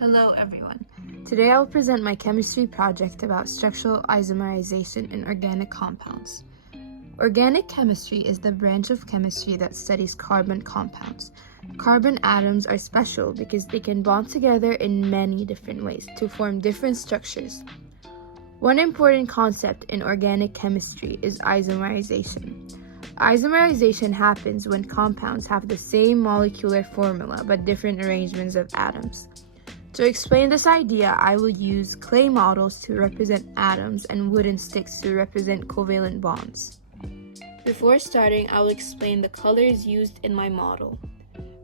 Hello everyone. Today I'll present my chemistry project about structural isomerization in organic compounds. Organic chemistry is the branch of chemistry that studies carbon compounds. Carbon atoms are special because they can bond together in many different ways to form different structures. One important concept in organic chemistry is isomerization. Isomerization happens when compounds have the same molecular formula but different arrangements of atoms. To explain this idea, I will use clay models to represent atoms and wooden sticks to represent covalent bonds. Before starting, I will explain the colors used in my model.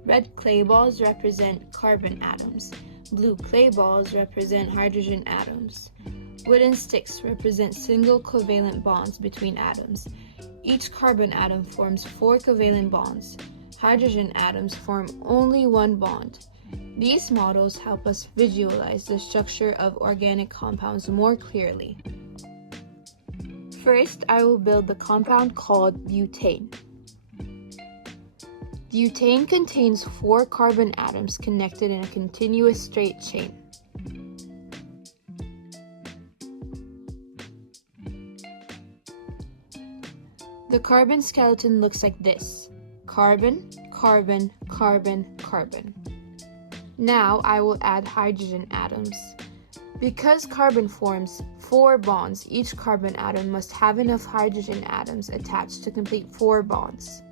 Red clay balls represent carbon atoms. Blue clay balls represent hydrogen atoms. Wooden sticks represent single covalent bonds between atoms. Each carbon atom forms 4 covalent bonds. Hydrogen atoms form only one bond. These models help us visualize the structure of organic compounds more clearly. First, I will build the compound called butane. Butane contains 4 carbon atoms connected in a continuous straight chain. The carbon skeleton looks like this: carbon, carbon, carbon, carbon. Now I will add hydrogen atoms. Because carbon forms 4 bonds, each carbon atom must have enough hydrogen atoms attached to complete 4 bonds.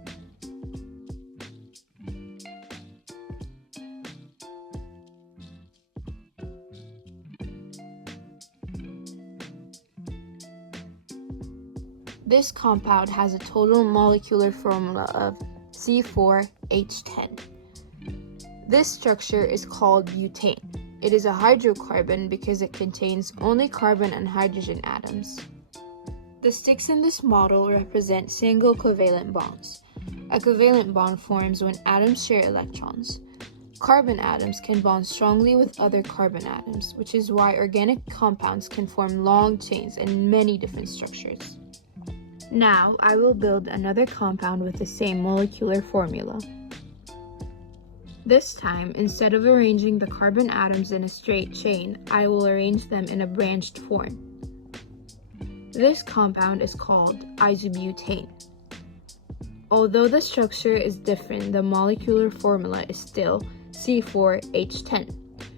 This compound has a total molecular formula of C4H10. This structure is called butane. It is a hydrocarbon because it contains only carbon and hydrogen atoms. The sticks in this model represent single covalent bonds. A covalent bond forms when atoms share electrons. Carbon atoms can bond strongly with other carbon atoms, which is why organic compounds can form long chains and many different structures. Now, I will build another compound with the same molecular formula. This time, instead of arranging the carbon atoms in a straight chain, I will arrange them in a branched form. This compound is called isobutane. Although the structure is different, the molecular formula is still C4H10.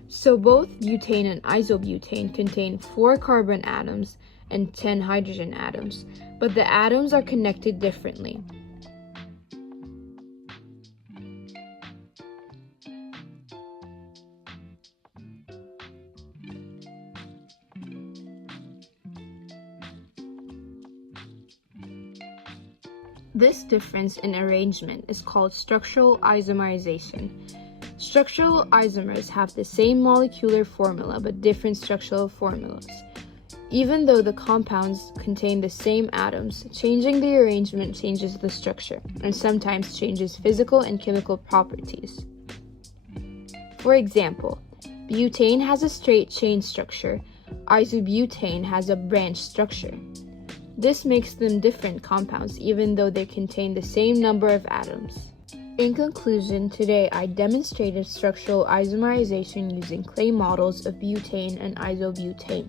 So both butane and isobutane contain 4 carbon atoms and 10 hydrogen atoms, but the atoms are connected differently. This difference in arrangement is called structural isomerization. Structural isomers have the same molecular formula but different structural formulas. Even though the compounds contain the same atoms, changing the arrangement changes the structure and sometimes changes physical and chemical properties. For example, butane has a straight chain structure, isobutane has a branch structure. This makes them different compounds even though they contain the same number of atoms. In conclusion, today I demonstrated structural isomerization using clay models of butane and isobutane.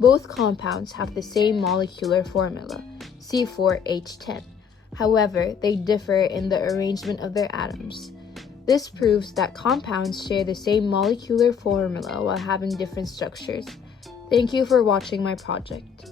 Both compounds have the same molecular formula, C4H10. However, they differ in the arrangement of their atoms. This proves that compounds share the same molecular formula while having different structures. Thank you for watching my project.